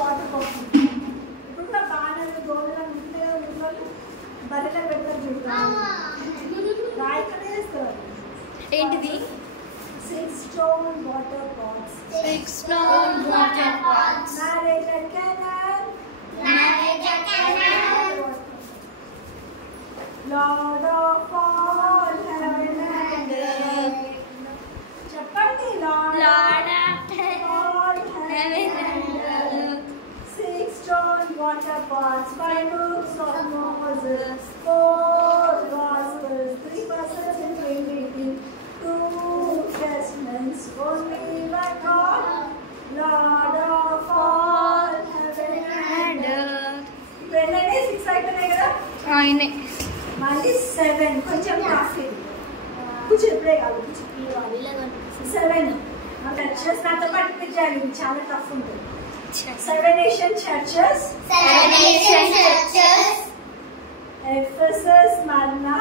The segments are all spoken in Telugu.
వాటర్ బాక్స్ ఇప్పుడు కూడా బాణాలు గోడలు ఉంటే ఊళ్ళో బర్రెలో పెట్టారు చూడాలి రాయికనే వేస్తారు ఏంటిది 6 stone water pots 6 stone water pots marriage a canal Lord of all heaven and earth చెప్పండి Lord of all heaven and earth 6 stone water pots 5 books of Moses 4 gospels 3 persons in Trinity 2 testaments only one God Lord of all heaven and earth ఇప్పుడేనే 6 అయిపోయినాయి కదా ఆయనే మళ్ళీ 7 కొంచెం కాఫీ కొంచెం ఇప్పుడే కాదు 7 చర్చెస్ నాతో పాటు పిచ్చాలి చాలా టఫ్ ఉంటుంది 7 Asian churches Ephesus Smyrna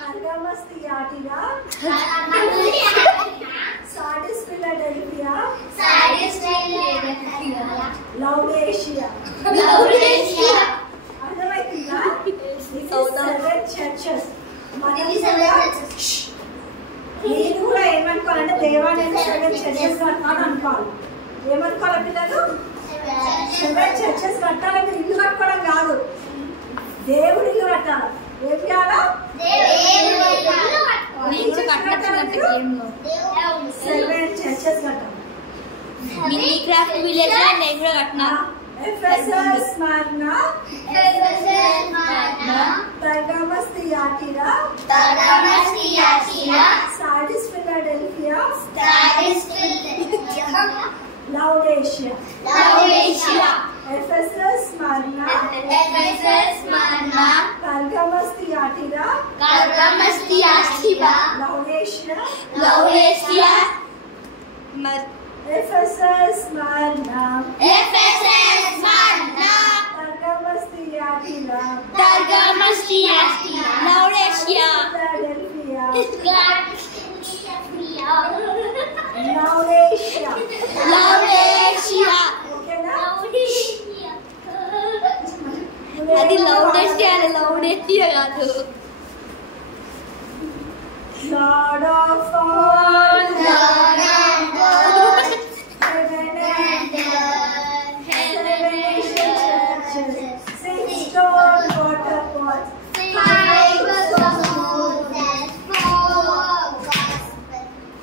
Pergamos Thyatira Sardis Philadelphia Laodicea అర్థమైందా ఇది 7 churches నేను కూడా ఏమనుకోవాలంటే దేవాలయం 7 churches కట్టాలని అనుకోవాలి ఏమనుకోవాలి పిల్లలు 7 churches కట్టాలంటే ఇల్లు కట్టుకోవడం కాదు దేవుడి ఇల్లు కట్టాలి ఏం చేయాలా 7 churches కట్టాలి మినీ క్రాఫ్ట్ విలేజ్ నేను కూడా కట్టినా Ephesus Smyrna Pergamos Thyatira Sardis Philadelphia Laodicea Ephesus Smyrna Pergamos Thyatira Laodicea Ephesus Smyrna Pergamos Thyatira Laodicea Laodicea ఓకేనా అది లౌడెస్టియా కాదు Lord of all heaven and earth 7 Asian churches 6 stone water pots 5 books of Moses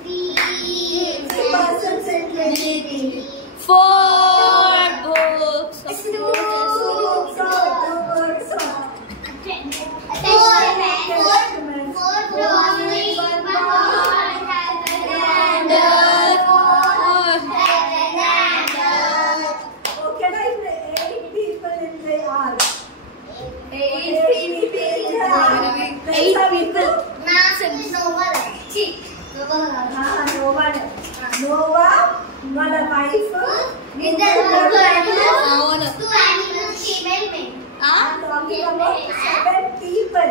3 persons in Trinity 4 books of 2 books of Testaments only one God and earth okay now 8 people in the ark 8 people Noah వాళ్ళ వైఫ్ అవును 7 people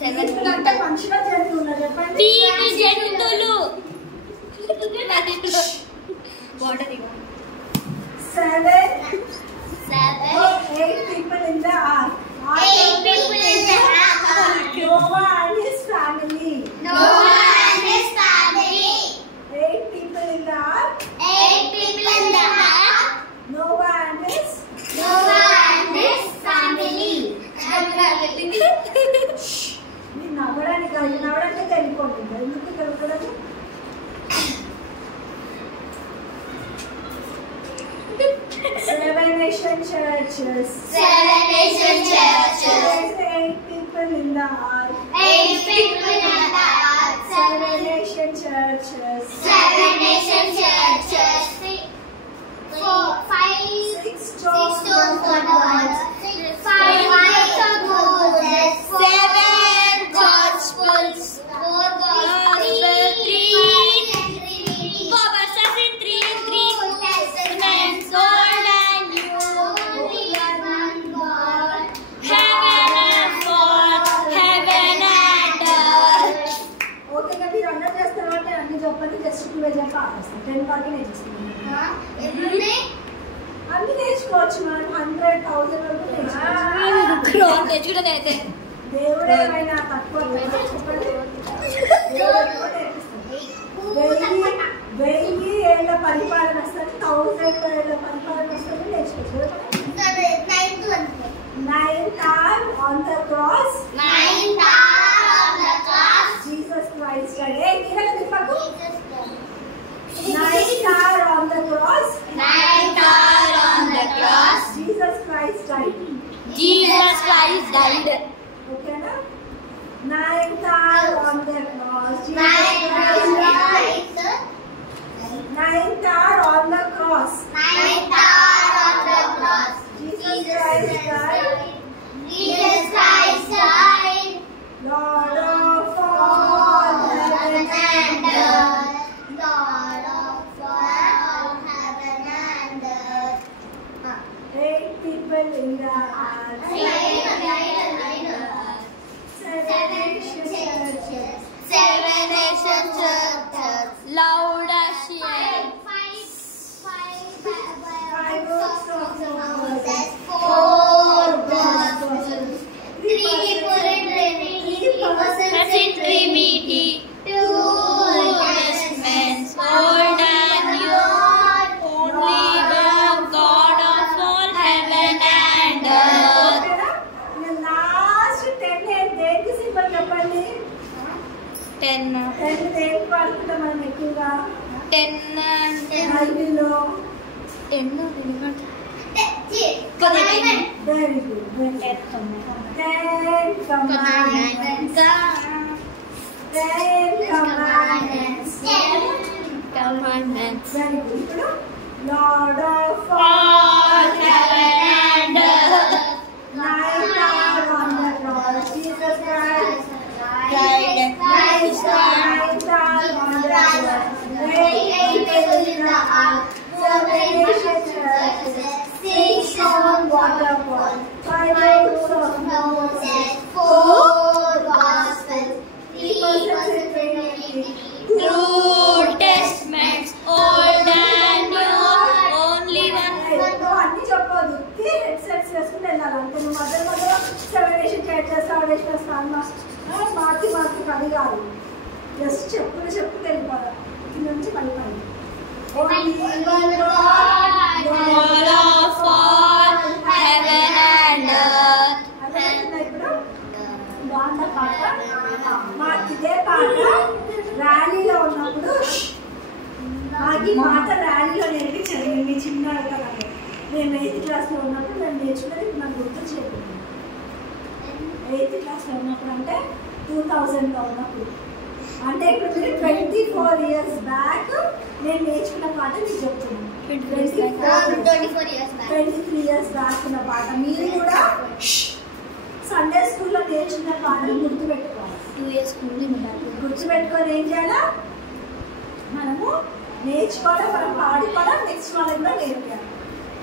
7 అంటే మనుషుల జంతువులు చెప్పండి జంతువులు water 7 8 people in the ark Noah and his family 8 people in the ark Noah and his family మీరు నవ్వడానికి కాదు నవ్వడానికి తెలిపోతుంది ఎందుకు తెలుపుకోవడానికి 7 Asian churches 8 people in the ark 7 Asian churches 6 stones for gods 5 words of Moses 7 gospels 4 gospels 3 verses in 3 testaments old and new only one God heaven and earth okay కదా మీరు అందరూ చేస్తారు అంటే అన్ని చెప్పండి జస్ట్ 2 చెప్పి ఆపేస్తాను 10 వరకు నేను చేస్తాను 1000 వరకు నేర్చుకోవచ్చు. దేవుడు ఏమైనా తక్కువ చెప్పండి. వెయ్యి ఏళ్ళ పరిపాలన వస్తుంది, 1000 ఏళ్ళ పరిపాలన వస్తుంది నేర్చుకోవచ్చు. 9th hour on the cross. 9th hour on the cross. Jesus Christ died. Hey, నీవెలా చెప్పకు? 9th hour on the cross. 9th hour on the cross. Jesus Christ died. Jesus Christ died. Okay na? 9th hour on the cross. Ninth hour on the cross. 9th hour on the cross. 9th hour on the cross. Jesus Christ died. Jesus Christ died. Lord of all heaven and earth. Lord of all heaven and earth. 8 people in the earth. 7 nations churches. 7 nations churches. Loud as share. 5 books of Moses. 4 gospels. 3 people in Trinity. 3 persons That's in in Trinity. 2 Testaments, old and new. Only the God of all heaven and earth. Last 10 దేనికి సింబల్ చెప్పండి. 10 దేనికి వాడుకుంటాం మనం ఎక్కువగా బైబిల్లో? commandments. Very good. 10 commandments. 10 commandments. commandments. Very good. ఇప్పుడు Lord of All heaven and earth. 9th hour on the cross. Jesus Christ Died. 9th hour on the cross. 8 people in the earth. 7 nations churches. 6 stone waterfall. 5 books of Moses. 4 gospels. 3 persons in Trinity. True Testaments, old and new. Only one. అన్ని చెప్పదు. హెడ్సెట్స్ వేసుకుని వెళ్ళాలి అంతే. నువ్వు మధ్య మధ్యలో 7 nations churches, 7 nations మార్చి అది కాదు. జస్ట్ చెప్పుకు వెళ్ళిపోదా. కింద నుంచి పడిపోయింది. All of all heaven and earth. ఇప్పుడు బాగుందా పాట? మాకు ఇదే పాట ర్యాలీలో ఉన్నప్పుడు నాకు ఈ పాట ర్యాలీలో నేర్పించారు. మీ చిన్న కదా మేము 8th క్లాస్లో ఉన్నప్పుడు మేము నేర్చుకున్నది ఇప్పుడు నాకు గుర్తు చేయలేదు. 8th క్లాస్లో ఉన్నప్పుడు అంటే 2000లో ఉన్నప్పుడు, అంటే ఇప్పుడు మీరు 24 years బ్యాక్ నేను నేర్చుకున్న పాట మీకు చెప్తున్నాను. 24 years back. 23 years బ్యాక్ ఉన్న పాట. మీరు కూడా సండే స్కూల్లో నేర్చుకున్న పాటలు గుర్తుపెట్టుకోవాలి. 2 years గుర్తుపెట్టుకొని ఏం చేయాలా? మనము నేర్చుకోవాలి, మనం పాడుకోవాలి, నెక్స్ట్ వాళ్ళకి కూడా నేర్పించాలి.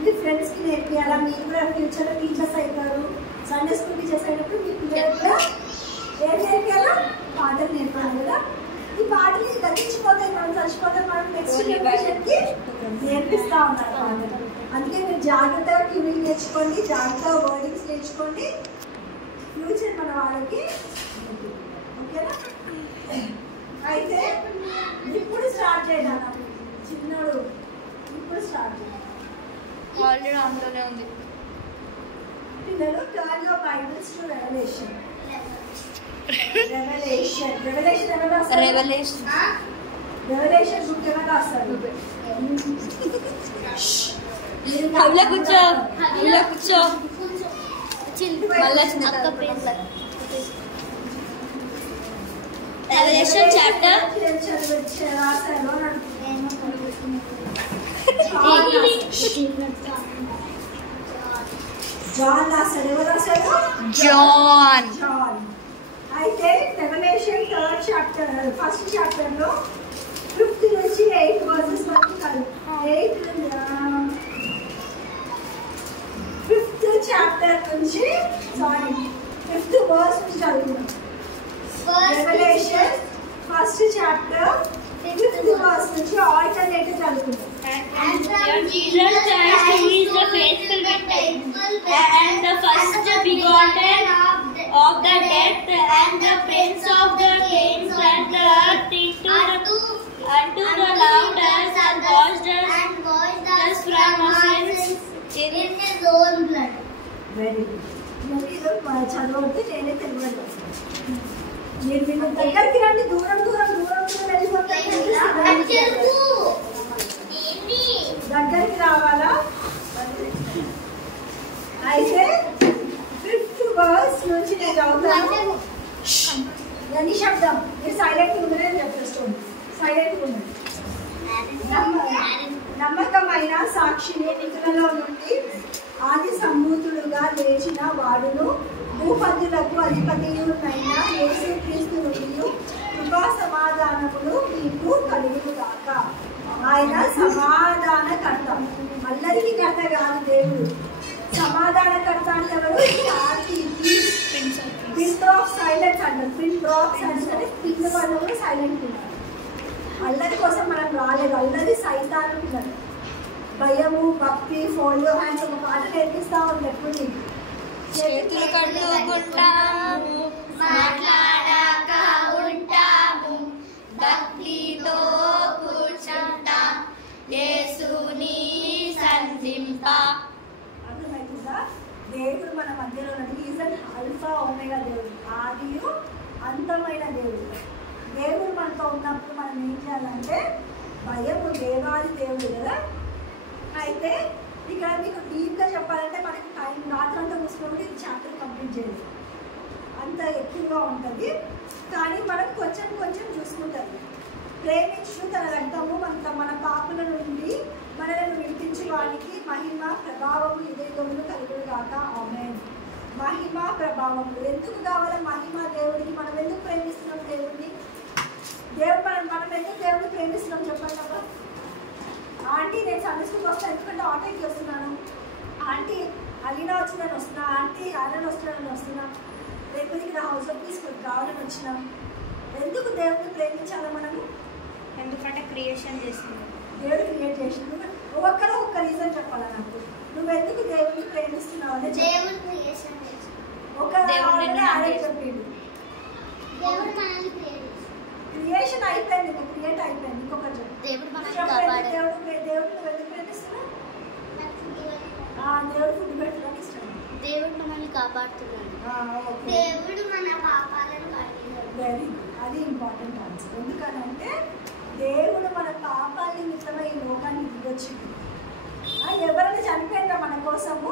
మీ ఫ్రెండ్స్కి నేర్పించాలా? మీరు కూడా ఫ్యూచర్లో టీచర్స్ అవుతారు. సండే స్కూల్ టీచర్స్ అయినప్పుడు మీ పిల్లలకు కూడా ఏం నేర్పించాలా? పాటలు నేర్పాలి కదా. ఈ పాటలు తగ్గించిపోతాయి, మనం చచ్చిపోతే మనం నెక్స్ట్ జనరేషన్కి నేర్పిస్తూ ఉన్నారు పాటలు. అందుకే మీరు జాగ్రత్తగా ట్యూనింగ్ నేర్చుకోండి, జాగ్రత్తగా వర్డింగ్స్ నేర్చుకోండి. ఫ్యూచర్ మన వాళ్ళకి ఓకేనా? అయితే ఇప్పుడు స్టార్ట్ చేయాలి. చిన్నోడు ఇప్పుడు స్టార్ట్ చేయాలి. ఆల్రెడీ అందులోనే ఉంది. పిల్లలు turn your Bibles to revolution. Revolution ఎవరు రాస్తారు? రెవల్యూషన్ బుక్ ఎవరు రాస్తారు? ఇలా కూర్చో, ఇలా కూర్చో. Revelation chapter. జాన్ రాస్తాడు. ఎవరు రాస్తాడు? John. జాన్. అయితే రెవల్యూషన్ 3rd చాప్టర్, 1st చాప్టర్లో 5th నుంచి 8 వర్సెస్ వరకు కాదు, 5th చాప్టర్ నుంచి 5th వర్స్ నుంచి చదువుతున్నాం. Revolution 1st chapter 5th verse నుంచి ఆల్టర్నేటివ్ చదువుకుంటాం. And from Jesus Christ, who is the faithful witness, and the first begotten of the dead, and the prince of the kings, and the earth unto the loved us and washed us from our sins in his own blood. Very good. మరి ఇది చదవద్దు, నేనే తెలియదు. మీరు మీరు దగ్గరికి రండి, దూరం దూరం దూరం దూరం వెళ్ళిపోతారు. దగ్గరికి రావాలా? అయితే 5th verse నుంచి నేను చదువుతాను. నిశ్శబ్దం. మీరు సైలెంట్ ఉందని చెప్పేస్తుంది. సైలెంట్ ఉండండి. నమ్మకమైన సాక్షిని నిధులలో నుండి ఆది సంభూతుడుగా లేచిన వాడును భూపతులకు అధిపతియునైన యేసుక్రీస్తు నుండి కృపా సమాధానములు మీకు కలుగుగాక. ఆయన సమాధానకర్త, అల్లరికి కర్త కాదు దేవుడు. సమాధానకర్త అంటే ఎవరు? ప్రిన్స్ ఆఫ్ సైలెన్స్ అంటారు. ప్రిన్స్ ఆఫ్ సైలెన్స్ అంటే పిల్ల వాళ్ళు కూడా సైలెంట్ ఉన్నారు. అల్లరి కోసం మనం రాలేదు. అల్లరి సైతాన్ ఉన్నారు. భయము, భక్తి, ఫోన్లో హ్యాండ్స్ ఒక పాట నేర్పిస్తా ఉంది. ఎప్పుడు చేతులు కట్టుకుంటాము, మాట్లాడాక ఉంటాము, భక్తితో కూర్చుంటాం, యేసుని సంధింప. అర్థమవుతుందా? దేవుడు మన మధ్యలో ఉన్నది. ఈజ్ అన్ ఆల్ఫా ఒమేగా దేవుడు, ఆదియు అంతమైన దేవుడు. దేవుడు మనతో ఉన్నప్పుడు మనం ఏం చేయాలంటే భయము, దేవాది దేవుడు కదా. అయితే ఇక్కడ మీకు డీప్గా చెప్పాలంటే మనకి టైం రాత్రంతా కూర్చున్నప్పుడు ఇది చాప్టర్ కంప్లీట్ చేయలేదు, అంత ఎక్కువగా ఉంటుంది. కానీ మనం కొంచెం కొంచెం చూసుకుంటారు. ప్రేమించు తన రక్తము మన పాపుల నుండి మనలను విడిపించే వానికి మహిమ ప్రభావము యుగములు కలుగుగాక. ఆమేన్. మహిమ ప్రభావములు ఎందుకు కావాలి? మహిమ దేవుడికి. మనం ఎందుకు ప్రేమిస్తున్నాం దేవుడిని? మనం ఎందుకు దేవుడిని ప్రేమిస్తున్నాం చెప్పండి అబ్బా. ఆంటీ నేను సండే స్కూల్కి వస్తాను, ఎందుకంటే ఆటోకి వస్తున్నాను. ఆంటీ అలీనా వచ్చిందని వస్తున్నా, ఆంటీ ఆరని వస్తున్నానని వస్తున్నా, లేకపోతే ఇక్కడ హౌస్ ఆఫ్ పీస్ కావాలని వచ్చినాం. ఎందుకు దేవుడిని ప్రేమించాలి మనము? ఎందుకంటే క్రియేషన్ చేస్తున్నాం, దేవుడు క్రియేట్ చేసినాడు. ఒక్కరో ఒక్క రీజన్ చెప్పాలి నాకు. నువ్వు ఎందుకు దేవుడిని ప్రేమిస్తున్నావు అంటే దేవుడు క్రియేషన్ చేశాడు. ఒక చెప్పిండు. దేవుడు మనల్ని క్రియేషన్ అయిపోయింది, ఇంకా క్రియేట్ అయిపోయింది. ఇంకొకటి దేవుడు మనల్ని దేవుడు కాపాడాడు. దేవుడు నువ్వు ఎందుకు ప్రేమిస్తున్నావు? దేవుడు ఫుడ్ పెట్టడానికి ఇష్టం. దేవుడు మనల్ని కాపాడుతున్నాడు. ఓకే, దేవుడు మన పాపాలను కడిగాడు. Very good. అది ఇంపార్టెంట్ ఆన్సర్. ఎందుకనంటే దేవుడు మన పాపాల నిమిత్తమై ఈ లోకానికి దిగొచ్చింది. ఎవరైనా చనిపోయినా మన కోసము,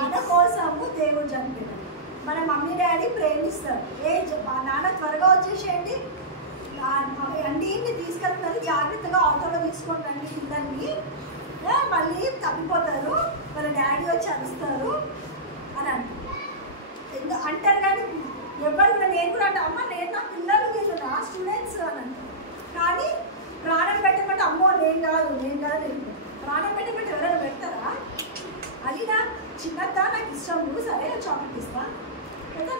మన కోసము దేవుడు చనిపోయాడు. మన మమ్మీ డాడీ ప్రేమిస్తారు. నాన్న త్వరగా వచ్చేసేయండి అండి, తీసుకెళ్తున్నారు, జాగ్రత్తగా ఆటోలో తీసుకొని రండి పిల్లల్ని, మళ్ళీ తప్పిపోతారు, వాళ్ళ డాడీ వచ్చి అరుస్తారు అని అంటారు. కానీ ఎవరు కూడా నేను కూడా అంటే అమ్మ నేను నా పిల్లలు వీళ్ళు నా స్టూడెంట్స్ అని అంటారు. కానీ ప్రాణం పెట్టమంటే అమ్మో నేను కాదు ప్రాణం పెట్టమంటే ఎవరైనా పెడతారా? అది నా చిన్నదా నాకు ఇష్టం, నువ్వు సరే చాక్లెట్ ఇస్తా, లేదా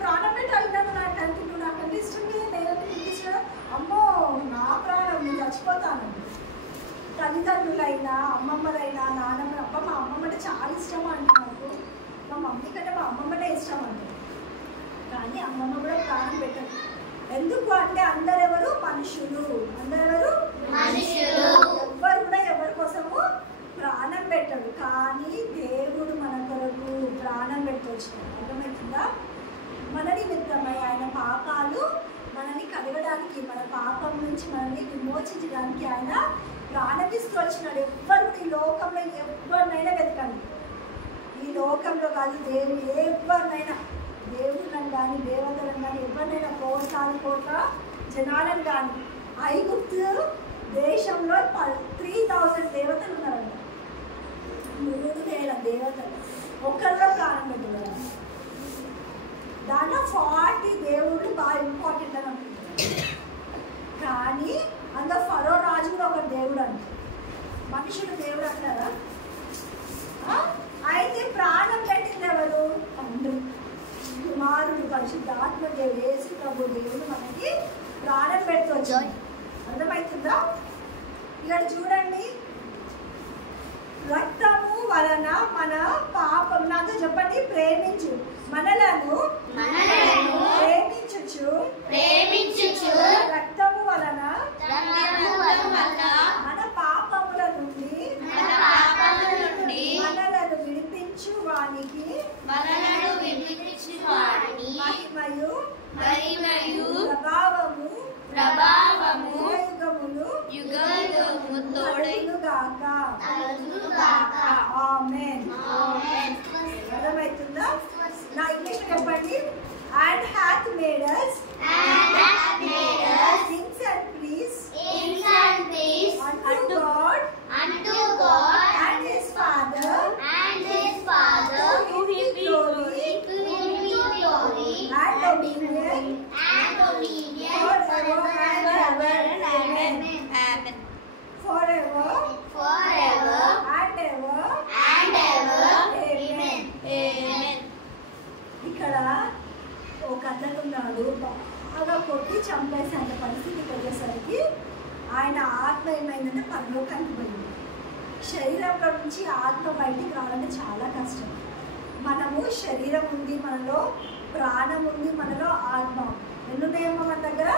ప్రాణం పెట్టి అడిగినాను నాకు అంటే నువ్వు నాకంటే ఇష్టం కదా, నేనంటే నీకు ఇష్టం. అమ్మో నా ప్రాణం నేను చచ్చిపోతాను. తల్లిదండ్రులైనా అమ్మమ్మలైనా నాన్నమ్మ, అబ్బా మా అమ్మమ్మ అంటే చాలా ఇష్టం అంటే నాకు, మా మమ్మీ కంటే మా అమ్మమ్మనే ఇష్టం అంటే. కానీ అమ్మమ్మ కూడా ప్రాణం పెట్టదు. ఎందుకు అంటే అందరెవరు మనుషులు, అందరెవరు మనుషులు. ఎవ్వరు కూడా ఎవరి కోసము ప్రాణం పెట్టడు. కానీ దేవుడు మన కొరకు ప్రాణం పెట్టొచ్చాడు. అర్థమవుతుందా? మన నిమిత్తమై ఆయన పాపాలు మనల్ని కడగడానికి, మన పాపం నుంచి మనల్ని విమోచించడానికి ఆయన ప్రాణమిస్తూ వచ్చినాడు. ఎవ్వరు ఈ లోకంలో ఎవరినైనా వెతకండి, ఈ లోకంలో కాదు దేవుడు ఎవరినైనా, దేవుళ్ళని కానీ దేవతలను కానీ ఎవరినైనా కోట్ల జనాలను కానీ, ఐగుప్తు దేశంలో 3000 దేవతలు ఉన్నారంట. 3000 దేవతలు ఒక్కరిలో ప్రాణం పెట్టారు. దాంట్లో 40 దేవుళ్ళు బాగా ఇంపార్టెంట్ అని అనుకుంటున్నారు. కానీ అందులో ఫరో రాజు కూడా ఒక దేవుడు అంట. మనుషులు దేవుడు అంటారా? అయితే ప్రాణం పెట్టింది ఎవరు? తండ్రి, కుమారుడు, పరిశుద్ధాత్మ దేవుడు, యేసు ప్రభు దేవుడు మనకి ప్రాణం పెట్టవచ్చు. అర్థమవుతుందా? ఇక్కడ చూడండి, రక్తము వలన మన పాపం, నాతో చెప్పండి, ప్రేమించు మనలను ప్రేమించుచు రక్తము వలన మన పాపముల నుండి మనలను విడిపించు వానికి మహిమయు ప్రభావము యుగయుగములు తోడైనుగాక. ఆమేన్. అర్థమవుతుందా? నా ఇంగ్లీష్ చెప్పండి. And hath made us kings and priests unto God and his Father, to him be glory and dominion forever and ever. Amen. Forever and ever. Amen. ఇక్కడ ఒక అతను ఉన్నాడు, బాగా కొట్టి చంపేసేంత పరిస్థితికి వచ్చేసరికి ఆయన ఆత్మ ఏమైందంటే పరలోకానికి పోయింది. శరీరంలో నుంచి ఆత్మ బయటికి రావాలంటే చాలా కష్టం. మనము శరీరం ఉంది, మనలో ప్రాణం ఉంది, మనలో ఆత్మ. ఎన్నున్నాయమ్మా మన దగ్గర?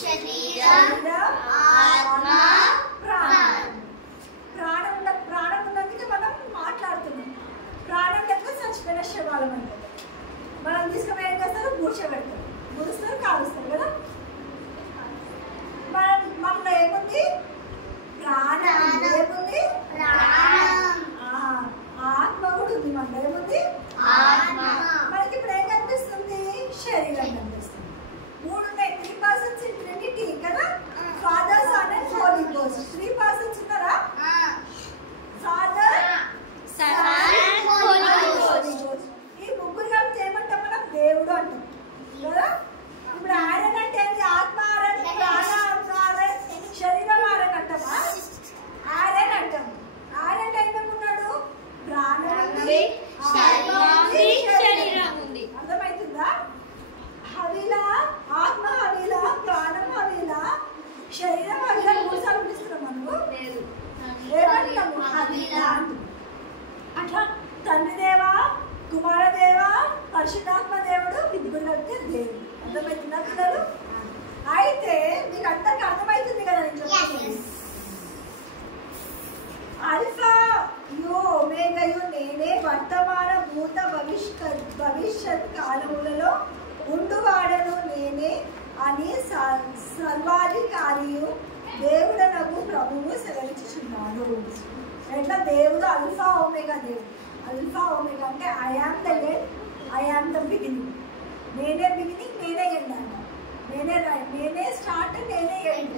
శరీరం, ఆత్మ, ప్రాణం. ప్రాణం ఉన్నందుకే మనం మాట్లాడుతున్నాం. ప్రాణం లేక చచ్చిపోయిన శవాలం అంటే మనం తీసుకుని ఏం చేస్తారు? కూర్చోబెడతారు, గురుస్తారు, కాలుస్తారు కదా. మనలో ఏముంది? ప్రాణం. ఏముంది? ఆత్మ కూడా ఉంది. మనలో ఏముంది? మనకి ఇప్పుడు ఏం కనిపిస్తుంది? శరీరం కనిపిస్తుంది. 3 ఉన్నాయి. 3 persons in Trinity కదా. Father, Son and Holy Ghost. 3 persons ఉన్నారా? Father, Son and Holy Ghost. ఈ ముగ్గురు కలిసి ఏమంటాం మనం? దేవుడు అంటాం కదా. ఇప్పుడు ఆయన అంటే ఆత్మ ఆరని, ప్రాణ ఆరని, శరీరం ఆరని అంటామా? ఆరని అంటాం. ఆరని ఏమనుకున్నాడు? ప్రాణం ఉంది, శరీరం ఉంది. అర్థమవుతుందా? హవిలా, ఆత్మ హవిలా, ప్రాణం హవిలా, శరీరం హవిలా 3 సార్లు పిలుస్తున్నాం మనము. ఏమంటాము? హవిలా అంటాం. అట్లా తండ్రి దేవా, కుమారదేవా, పరిశుద్ధాత్మ దేవుడు ముగ్గురు కలిపితే దేవుడు. అర్థమవుతుందా పిల్లలు? అయితే మీకు అందరికి అర్థమవుతుంది కదా నేను చెప్తుంది. అల్ఫా యు ఒమేగయు నేనే, వర్తమాన భూత భవిష్యత్ కాలములలో ఉండువాడను నేనే అని సర్వాధికారియు దేవుడనగు ప్రభువు సెలవించుచున్నాడు. ఎట్లా దేవుడు అల్ఫా ఒమేగా దేవుడు. అల్ఫా ఒమేగా అంటే I am the end, I am the beginning. నేనే బిగినింగ్, నేనే ఎండ్ అంట. నేనే స్టార్ట్, నేనే ఎండ్.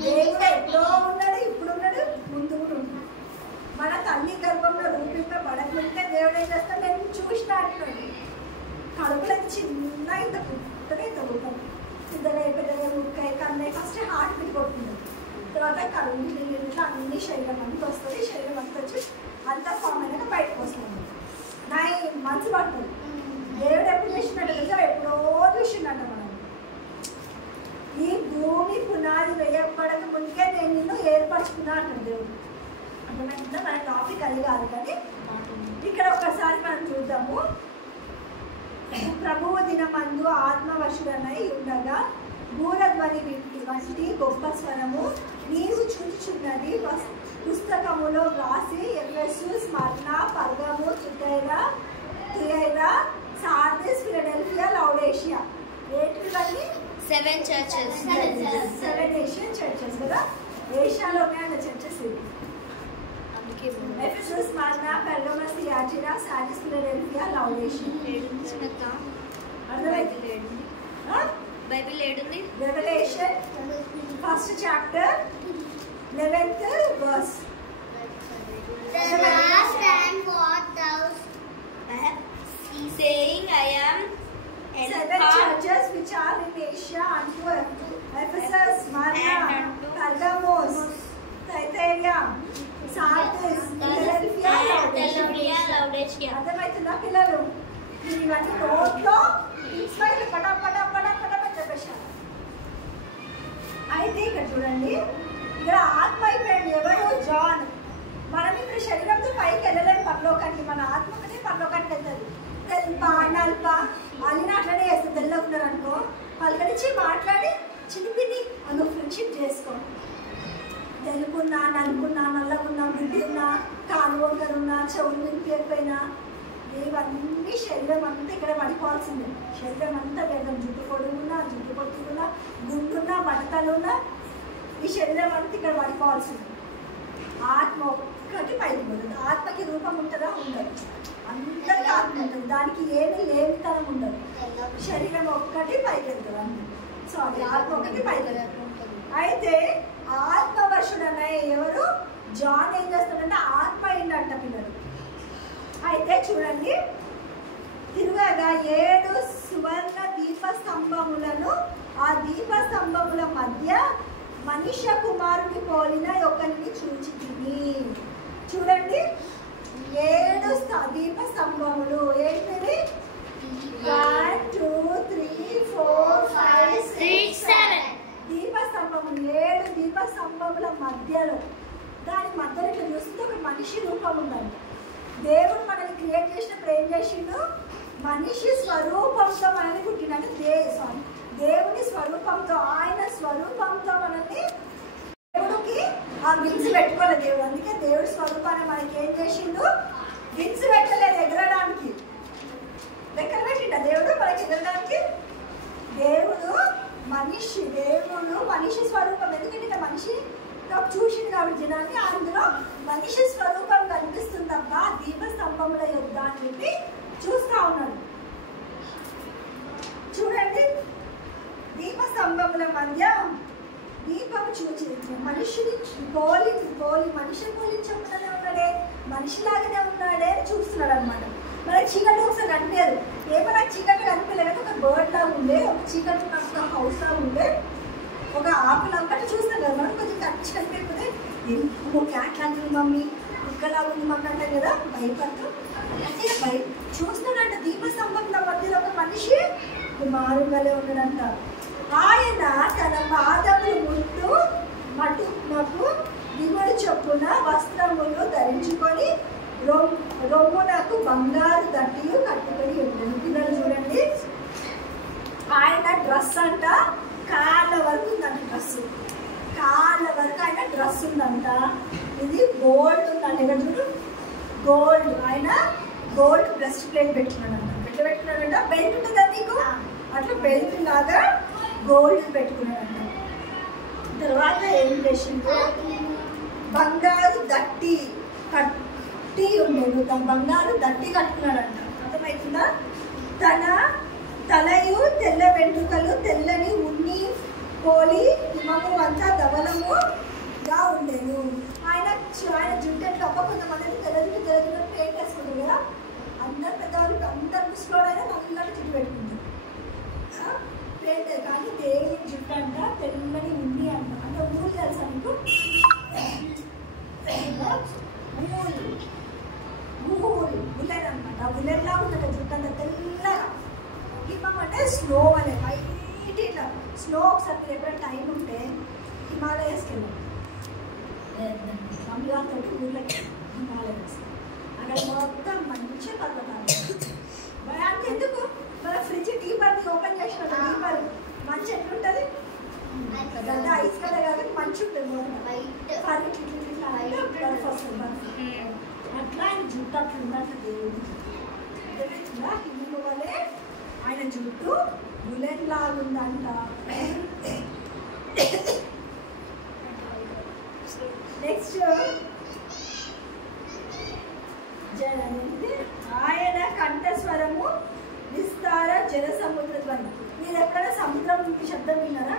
దేవుడు ఎప్పుడో ఉన్నాడు, ఇప్పుడు ఉన్నాడు, ముందు కూడా ఉన్నాడు. మన తల్లి గర్భంలో రూపింపబడకుంటే దేవుడు ఏం చేస్తాడు? నేను చూసిన అంటున్నాడు. కడుపులో చిన్న ఇంత పుట్టగా ఇంత పుట్టాడు. పెద్దగా పెద్దగా ఉడికాయ కన్నాయి. ఫస్ట్ హార్ట్ బీట్ కొడుతుంది, తర్వాత కడుపు ఇట్లా అన్ని శరీరం అంతా వస్తుంది. శరీరం అంతా వచ్చి అంతా ఫామ్ అయినాక బయటకు వస్తుంది. 9 months పడుతుంది. దేవుడు ఎప్పుడు చూసినట్టు తెలుసా? ఎప్పుడో చూసిండట. మనం ఈ భూమి పునాది వేయబడక ముందుకే నేను నిన్ను ఏర్పరచుకున్నా అంటాడు దేవుడు. అర్థమైందా? మన టాపిక్ అది కాదు, కానీ ఇక్కడ ఒకసారి మనం చూద్దాము. ప్రభువు దినమందు ఆత్మవశుడనై ఉండగా బూరధ్వని వంటి గొప్ప స్వరము నీవు చూచుచున్నది పుస్తకములో వ్రాసి ఎఫెసు, స్మరణ, పర్గము, థియైరా, Sardis, Philadelphia, Laodicea. ఏంటివన్నీ? 7 churches. 7 Asian churches కదా. ఏషియాలో ఉన్నాయంట చర్చెస్ ఇవి. Ephesus, Smyrna, Pergamos, Thyatira, Sardis, Philadelphia, Laodicea. అర్థమైంది? బైబిల్ ఏడుంది? Revelation 1st chapter 11th verse. The last and what thou saying, I am 7 churches which are in Asia, unto Ephesus, Smyrna, Pergamos, Thyatira, Sardis, Philadelphia, Laodicea. అర్థమవుతుందా పిల్లలు? ఇవన్నీ నోట్లో పట చెప్పేశారు. అయితే ఇక్కడ చూడండి, ఇక ఇక్కడ ఆత్మ అయిపోయాడు ఎవరు? జాన్. మనం ఇప్పుడు శరీరంతో పైకి వెళ్ళలేము పరలోకానికి, మన ఆత్మ ఒకటి పరలోకానికి వెళ్తుంది. తెల్ప నల్ప అలిన అట్లనే వేస్తుంది. తెల్లగా ఉన్నారు అనుకో, పలకరించి మాట్లాడి చిలిపిని నువ్వు ఫ్రెండ్షిప్ చేసుకో. తెలుపున్నా, నలుపున్నా, నల్లగున్నా, గుడ్డున్నా, కాలు వంకరున్నా, చెవులు వినిపించకపోయినా, ఇవన్నీ శరీరం అంతా ఇక్కడ పడిపోవాల్సిందే. శరీరం అంతా వేదం, జుట్టు పొడుగున్నా, జుట్టు పొట్టుకున్నా, గుండున్నా, బట్టలున్నా, ఈ శరీరం అంతా ఇక్కడ పడిపోవాల్సిందే. ఆత్మ ఒక్కటి పైకి పోతుంది. ఆత్మకి రూపం ఉంటుందా? ఉండదు. అందరికీ ఆత్మ ఉంటుంది, దానికి ఏమీ లేనితనం ఉండదు. శరీరం ఒక్కటి పైకి వెళ్తుంది అంతే. సారీ, ఆత్మ ఒకటి పైకి వెళ్తుంది. అయితే ఆత్మవశుడనే ఎవరు? జాన్ ఏం చేస్తాడంటే ఆత్మ అయిందంట పిల్లలు. అయితే చూడండి, తిరుగగా 7 సువర్ణ దీపస్తంభములను, ఆ దీపస్తంభముల మధ్య మనుష్య కుమారుని పోలిన ఒకరిని చూచితిని. చూడండి, 7 దీపస్తంభములు ఏంటివి? 1 2 3 4 5 6 7 దీపస్తంభములు. 7 దీపస్తంభముల మధ్యలో, దాని మధ్యలో ఇట్లా చూస్తే ఒక మనిషి రూపం ఉందండి. దేవుడు మనల్ని క్రియేట్ చేసినప్పుడు ఏం చేసిండు? మనిషి స్వరూపంతో మనల్ని పుట్టినట్టు దేవుని స్వరూపంతో, ఆయన స్వరూపంతో మనల్ని, దేవుడికి ఆ విన్స్ పెట్టుకోలేదు దేవుడు. అందుకే దేవుడి స్వరూపాన్ని మనకి ఏం చేసిండు? విన్స్ పెట్టలేదు ఎగరడానికి. లెక్కలు పెట్టిండ దేవుడు మనకి ఎగరడానికి. దేవుడు మనిషి స్వరూపం. ఎందుకంటే మనిషి చూసింది కాబట్టి జనాన్ని, అందులో మనిషి స్వరూపం కనిపిస్తుందబ్బా దీపస్తంభముల యొద్ద అని చెప్పి చూస్తా ఉన్నాడు. చూడండి, దీపస్తంభముల మధ్య దీపం చూచి మనిషిని పోలి మనిషి పోలి చెప్పనే ఉన్నాడే, మనిషిలాగానే ఉన్నాడే అని చూస్తున్నాడు అనమాట. మనకి చీకటి ఒకసారి కనిపించదు. ఏమన్నా చీకటి కనిపించలేదు, ఒక బర్డ్ లాగా ఉండే, ఒక చీకటి ఉన్న హౌస్ లాగా ఉండే, ఒక ఆకులు అన్నట్టు చూస్తాం కదా మనం. కొంచెం కచ్చి కనిపించకపోతే క్యాట్ లాంటిది మమ్మీ, కుక్కలా ఉంది మమ్మీ అంటాం కదా, భయపడతాం. అంటే చూస్తున్నాడంట దీపస్తంభంలో మధ్యలో ఒక మనిషి కుమారుడుగానే ఉన్నాడంట. ఆయన తన పాదములు మటుకు దిగుడు చొప్పున వస్త్రములు ధరించుకొని రొమ్మునకు బంగారు దట్టియు కట్టుకొని ఉన్నాడు. పిల్లలు చూడండి, ఆయన డ్రెస్ అంట కాళ్ళ వరకు ఉందంట. కాళ్ళ వరకు ఆయన డ్రెస్ ఉందంట. ఇది గోల్డ్ ఉందంట. ఇక్కడ చూడు, గోల్డ్. ఆయన గోల్డ్ బ్రెస్ట్ ప్లేట్ పెట్టుకున్నాడంట. ఎట్లా పెట్టుకున్నాడంట? బెల్ట్ ఉంటుంది కదా నీకు, అట్లా బెల్ట్ లాగా గోల్డ్ పెట్టుకున్నాడంట. తర్వాత ఏం చేసిండు? బంగారు దట్టి కట్టి ఉండేది. బంగారు దట్టి కట్టుకున్నాడంట. అర్థమవుతుందా? తన తలయు తెల్ల వెంట్రుకలు తెల్లని ఉన్ని పోలి హిమము అంతా ధవలముగా ఉండేను. ఆయన జుట్టు ఎట్లా కొంతమంది తెల్ల జుట్టు పెయింట్ వేసుకుంటారు కదా, అందరు పెద్దవాళ్ళు అందరు ముసుకోవడానికి నల్లటి జుట్టు పెట్టుకుంటారు పెయింట్. కానీ దేవుని జుట్టు అంట తెల్లని ఉన్ని అంట. అంటే ఊరు తెలుసా నీకు? ఉలెన్ అనమాట. ఉలెన్లా ఉందంట జుట్టు అంతా తెల్లగా. హిమం అంటే స్నో అనే వైట్ ఇట్లా స్నో. ఒకసారి మీరు ఎప్పుడైనా టైం ఉంటే హిమాలయస్కి వెళ్ళండి. మమ్మీ వాళ్ళతో ఊళ్ళకి హిమాలయస్, అక్కడ మొత్తం మంచి పర్వతాలు. భయానికి ఎందుకు? మన ఫ్రిడ్జ్ డీపర్ని ఓపెన్ చేసిన డీపర్ మంచి ఎట్లుంటుంది? గడ్డ ఐస్ కదా కాబట్టి మంచి ఉంటుంది. అట్లా ఆయన జుట్టు అట్లా ఉందంట. దేవుడు హిందూ వల్లే ఆయన జుట్టు బులెన్ లాగుందంట. నెక్స్ట్ ఆయన కంఠస్వరము విస్తార జల సముద్ర ధ్వని. మీరు ఎక్కడ సముద్రం శబ్దం విన్నారా?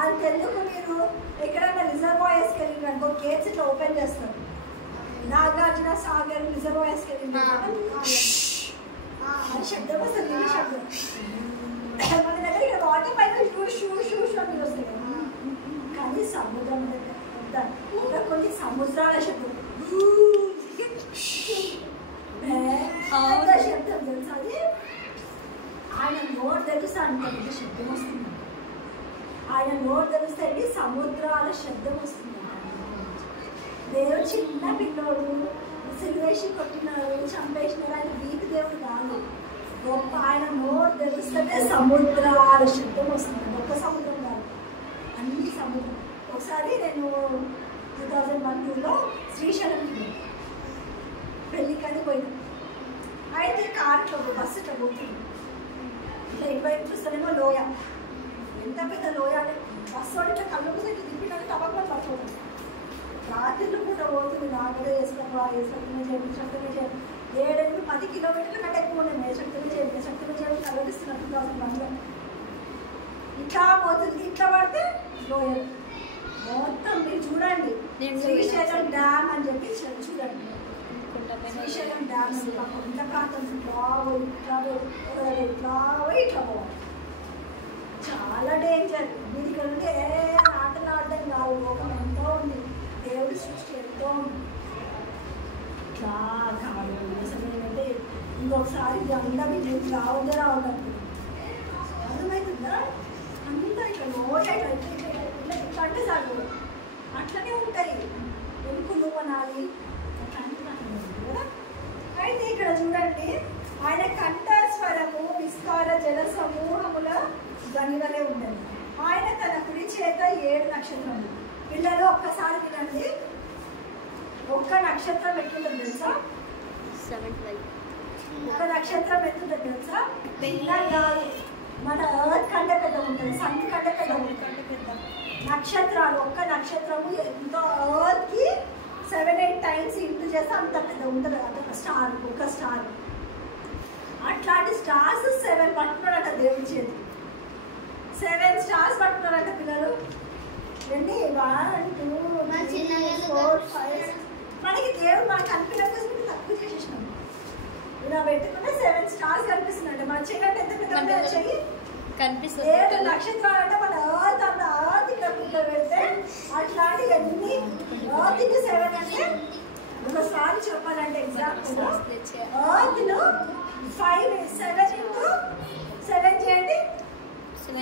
అది తెలుగు. మీరు ఎక్కడైనా రిజర్వాయర్స్కి వెళ్ళిందనుకో, గేట్స్ ఇట్లా ఓపెన్ చేస్తారు. నాగార్జున సాగర్ రిజర్వాయర్స్కి వెళ్ళింది అది శబ్దం వస్తుంది. ఇది శబ్దం. మన దగ్గర ఇక్కడ వాటర్ పైన షూ షూ షూ షూ అని వస్తాయి కదా, కానీ సముద్రం దగ్గర ఇంకా కొన్ని సముద్రాల శబ్దం శబ్దం తెలుసు. అది ఆయన నోరు తెలుసా అంత శబ్దం వస్తుంది. ఆయన నోరు తెలిస్తే సముద్రాల శబ్దం వస్తుంది. దేవుడు చిన్న పిల్లోడు సిల్వేసి కొట్టినారు, చంపేసినారు, ఆయన వీటి దేవుడు కాదు. గొప్ప ఆయన నోరు తెలిస్తేనే సముద్రాల శబ్దం వస్తుంది. గొప్ప సముద్రం కాదు, అన్ని సముద్రం. ఒకసారి నేను 2001లో శ్రీశైలంకి పెళ్ళికని పోయినా. అయితే కారులో బస్సు ఇట్లా పోతుంది. ఇట్లా ఇటువైపు చూస్తేనేమో లోయ, ఎంత పెద్ద లోయ అంటే బస్సు వాడు ఇట్లా కళ్ళు పూసి ఇట్లా తిప్పినాక టబక్లో పట్టుకోవడం. రాత్రిలో కూడా పోతుంది. నాకుదే వేసుకోవా, వేసుకుంటూనే చేయండి, శక్తినే చేయండి. 7-10 కిలోమీటర్ల కంటే ఎక్కువ ఉన్నాయి. శక్తిని చేయండి కలవరిస్తున్నారు 2001లో. ఇట్లా పోతుంది, ఇట్లా పడితే లోయలు మొత్తం. మీరు చూడండి, శ్రీశైలం డ్యామ్ అని చెప్పి చూడండి. శ్రీశైలం డ్యామ్ ఇంత ప్రాంతం ఇట్లా పోవాలి. చాలా డేంజర్. మీరు ఇక్కడ నుండి ఆటలు ఆడడం కాదు, లోకం ఎంతో ఉంది, దేవుడి సృష్టి ఎంతో ఉంది. ఇట్లా కాదు అసలు. నేనంటే ఇంకొకసారి అందరం మీకు రావద్దే రావద్దు. అర్థమవుతుందా? అంతా ఇట్లా లోయ ఇట్లా అంటే సాగు అట్లనే ఉంటాయి. ఎలుకలు అనాలి కదా. అయితే ఇక్కడ చూడండి, ఆయన కంఠస్వరము విస్తార జల సమూహముల గనివలే ఉండదు. ఆయన తన కుడి చేత 7 నక్షత్రములు. పిల్లలు ఒక్కసారి వినండి, ఒక్క నక్షత్రం ఎట్లుంటుంది తెలుసా? 7-12. ఒక నక్షత్రం ఎట్లుంటుంది తెలుసా? పిల్లలు మన ఎర్త్ కంటే పెద్ద ఉంటుంది, సన్ కంటే పెద్ద ఉంటుంది. నక్షత్రాలు ఒక్క నక్షత్రము ఎంతో ఎర్త్కి 7-8 టైమ్స్ ఇంటూ చేస్తే అంత పెద్ద ఉంటుంది. అదొక స్టార్, ఒక స్టార్. అట్లాంటి స్టార్స్ 7 పట్టుకున్నాడట దేవుడి చేతి. 7 స్టార్స్ పట్టుకున్నారట పిల్లలు. ఎన్ని? 1 2 3 4 5. మనకి దేవుడు మనకు కనిపించడం తక్కువ చేసేసినాం. ఇలా పెట్టుకుంటే 7 స్టార్స్ కనిపిస్తున్నాయంటే మన చెయ్యి ఎంత పెద్ద చెయ్యి కనిపిస్తుంది. 7 నక్షత్రాలు అంటే మన ఎర్త్ అన్న ఎర్త్ ఇక్కడ పెడితే అట్లాంటి ఎన్ని ఎర్త్కి 7 అంటే ఒకసారి చెప్పాలంటే ఎగ్జాంపుల్ ఎర్త్ ను 5 7 into 7 చేయండి.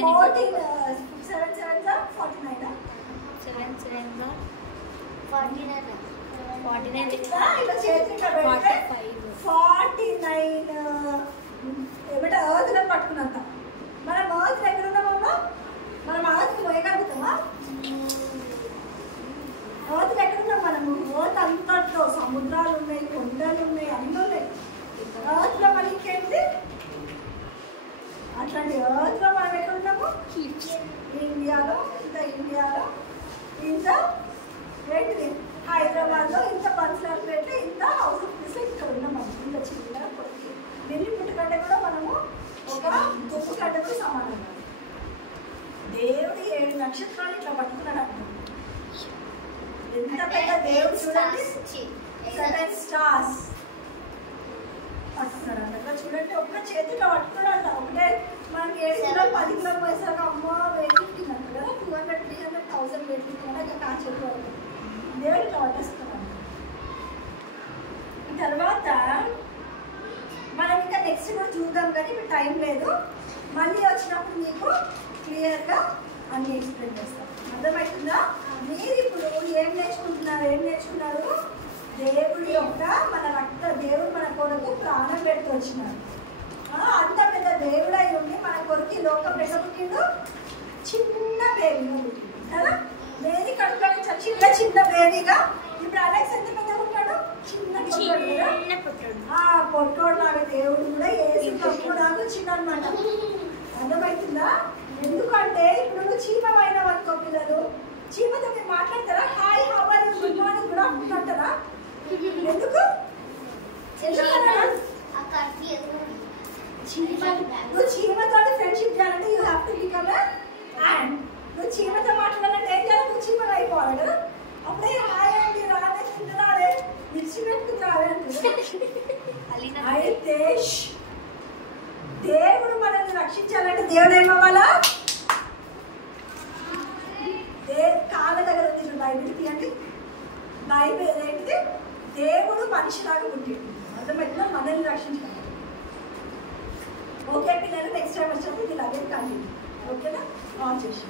14 7 7 49 49 ఇలా చేతిలో పెడితే 49 ఏమంటే ఎర్త్లో పట్టుకున్నంత. మనం ఎర్త్ ఎక్కడ ఉన్నామమ్మా? మనం ఎర్త్కి పోయగలుగుతామా? ఎర్త్లో ఎక్కడున్నాం మనము? ఎర్త్ అంతట్లో సముద్రాలు ఉన్నాయి, కొండలు ఉన్నాయి, అన్నీ ఉన్నాయి. ఎర్త్లో మనకి ఏంటి? అట్లాంటి ఎర్త్లో మనం ఎక్కడున్నాము? ఇండియాలో ఇంత ఏంటిది హైదరాబాద్లో ఇంత బన్సర్పేట ఇంత హౌస్ ఆఫ్ పీస్లో ఇక్కడ ఉన్నాము. ఇంత చిన్న కొద్ది ఢిల్లీ పుట్టుకంటే కూడా మనము ఒక దుప్పు గడ్డకు సమానం. దేవుడు 7 నక్షత్రాలు ఇట్లా పట్టుకున్నాడు అంట. ఎంత పెద్ద దేవుడు చూడండి. 7 స్టార్స్ పట్టుకున్నాడు అంట. అట్లా చూడండి, ఒక్క చేతిలో పట్టుకున్నాడు అంట. ఒకటే మనకి 7 కిలోలు 10 కిలోలు పోయేసాక అమ్మ వెయిట్ లిఫ్టింగ్ అంట కదా, 200 300 1000 వెయిట్ లిఫ్టింగ్ అంటే ఇంకా చేతిలో దేవుడు ఇట్లా పట్టేస్తున్నాడు. తర్వాత మనం ఇంకా నెక్స్ట్ కూడా చూద్దాం, కానీ ఇప్పుడు టైం లేదు. మళ్ళీ వచ్చినప్పుడు మీకు క్లియర్గా అన్ని ఎక్స్ప్లెయిన్ చేస్తాం. అర్థమవుతుందా? మీరు ఇప్పుడు ఏం నేర్చుకున్నారు? దేవుడి యొక్క దేవుడు మన కొరకు ప్రాణం పెడుతూ వచ్చినాడు. అంత పెద్ద దేవుడై ఉండి మన కొరకు ఈ లోకం పెట్టబుట్టిండు. చిన్న బేబీగా పుట్టిండు కదా. బేబీ కడుపులో చిన్న బేబీగా. ఇప్పుడు అలెక్స్ ఎంత పెద్దగా ఉంటాడు? చిన్న పొట్టోడు లాగా దేవుడు కూడా ఏసు తక్కువలాగా వచ్చిండు అనమాట. అర్థమవుతుందా? ఎందుకంటే ఇప్పుడు నువ్వు చీమమైన అనుకో, పిల్లలు చీమతో మీరు మాట్లాడతారా? Hi how are you, good morning, good afternoon అంటారా? ఎందుకు? నువ్వు చీమతో ఫ్రెండ్షిప్ చేయాలంటే you have to become ant. నువ్వు చీమతో మాట్లాడాలంటే ఏం చేయాలి? నువ్వు చీమగా అయిపోవాలి కదా. అప్పుడే హాయ్ అండి రాలే తింటున్నారే విడిచిపెట్టుకుని రాలే అంటుంది. అయితే దేవుడు మనల్ని రక్షించాలంటే దేవుడు ఏమవ్వాలా? కాళ్ళ దగ్గర ఉంది బైబిల్ తీయండి. బైబిల్ ఏంటిది? దేవుడు మనిషిలాగా పుట్టిండు. అర్థమైనా మనల్ని రక్షించాలి. ఓకే పిల్లలు, నెక్స్ట్ టైం వచ్చినప్పుడు ఇలాగే కంటిన్యూ. ఓకేనా? ఆన్ చేసి